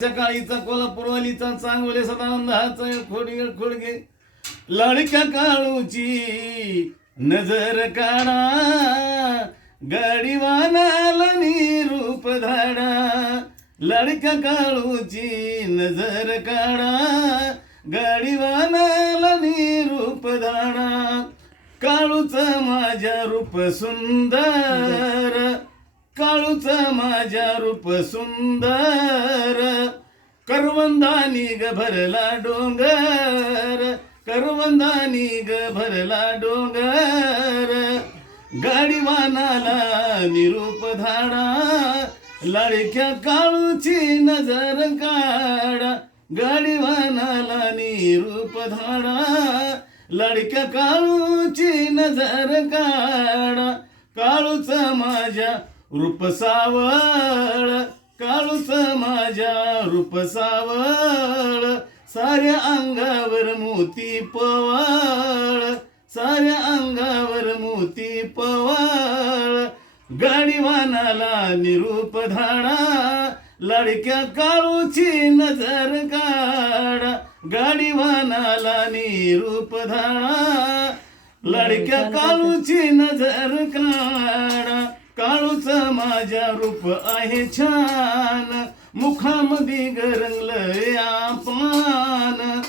काळीचा कोल्हापूरवालीचा चांगले सदानंदाचा खोडगे लाडक्या काळूची नजर काढा गाडीवानाला निरूप धाडा लाडक्या काळूची नजर काढा गाडीवानाला निरूप धाडा काळूच माझ्या रूप सुंदर काळूच माझ्या रूप सुंदर करवंदानी ग भरला डोंगर करवंदानी ग भरला डोंगर गाडीवानाला निरूप धाडा लाडक्या काळूची नजर काढा गाडीवानाला निरूप धाडा लाडक्या काळूची नजर काढा काळूच माझ्या रूप सावळ काळूच माझ्या रूप सावळ साऱ्या अंगावर मोती पवाळ साऱ्या अंगावर मोती पवाळ गाडीवानाला निरूप धाडा लाडक्या काळूची नजर काढा गाडीवानाला निरूप धाडा लाडक्या काळूची नजर काढा काळूच माझ्या रूप आहे छान मुखामध्ये गरंगलय पान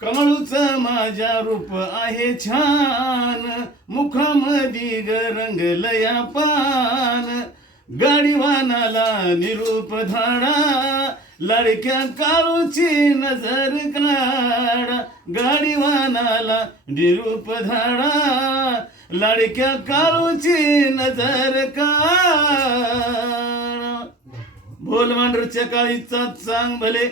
काळूच माझ्या रूप आहे छान मुखामध्ये गरंगलय पान गाडीवानाला निरूप धाडा लाडक्या काळूची नजर काढा गाडीवानाला निरूप धाडा लाडक्या काळूची नजर काढा बोल मांढरच्या काळीचा चांग भले